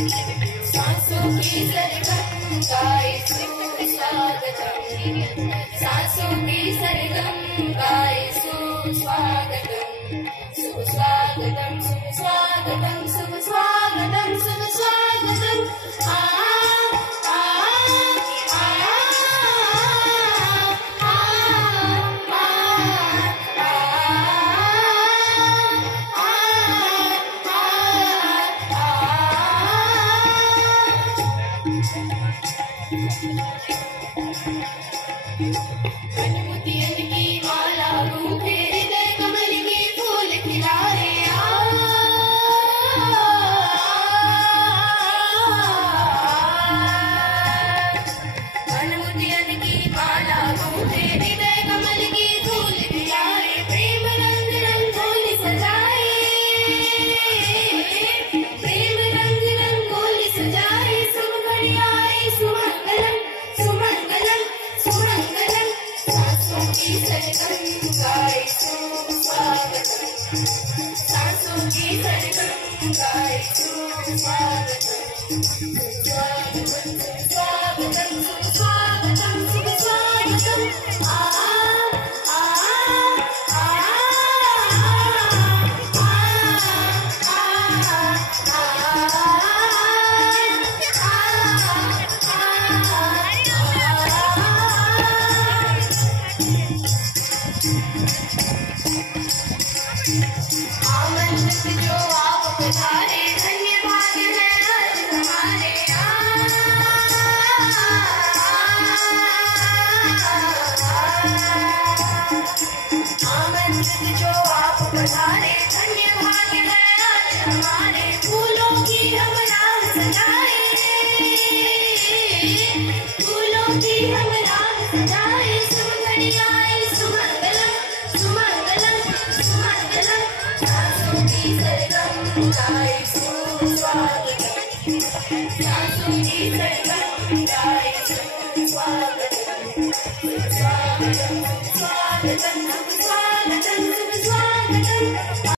सांसों की सरगम गाए सुस्वागतम, सांसों की सरगम गाए सुस्वागतम, शुभ स्वागतम, शुभ स्वागतम, शुभ स्वागतम, शुभ स्वागतम। आ मोतियन की माला गूंथे हृदय कमल के फूल खिलाए, मोतियन की माला गूंथे हृदय कमल के फूल खिलाए, प्रेम रंग रंगोली सजाए, प्रेम रंग रंगोली सजाए, शुभ घड़ी आई सुमंगलम सुमंगलम सुमंगलम। सांसों की सरगम गाए सुस्वागतम, सांसों की सरगम गाए सुस्वागतम, सुस्वागतम, सुस्वागतम, सुस्वागतम, सुस्वागतम। आ आ आ आमंत्रित जो आप पधारे, धन्य भाग्य है आज हमारे। आमंत्रित जो आप पधारे, धन्य भाग्य है आज हमारे। फूलों की हम राह सजाए, फूलों की हम राह सजाए, शुभ घड़ी आई सुमंगलम सुमंगलम सुमंगलम। सांसों की सरगम गाए सुस्वागतम, सांसों की सरगम गाए सुस्वागतम, स्वागतम स्वागतम स्वागतम स्वागतम।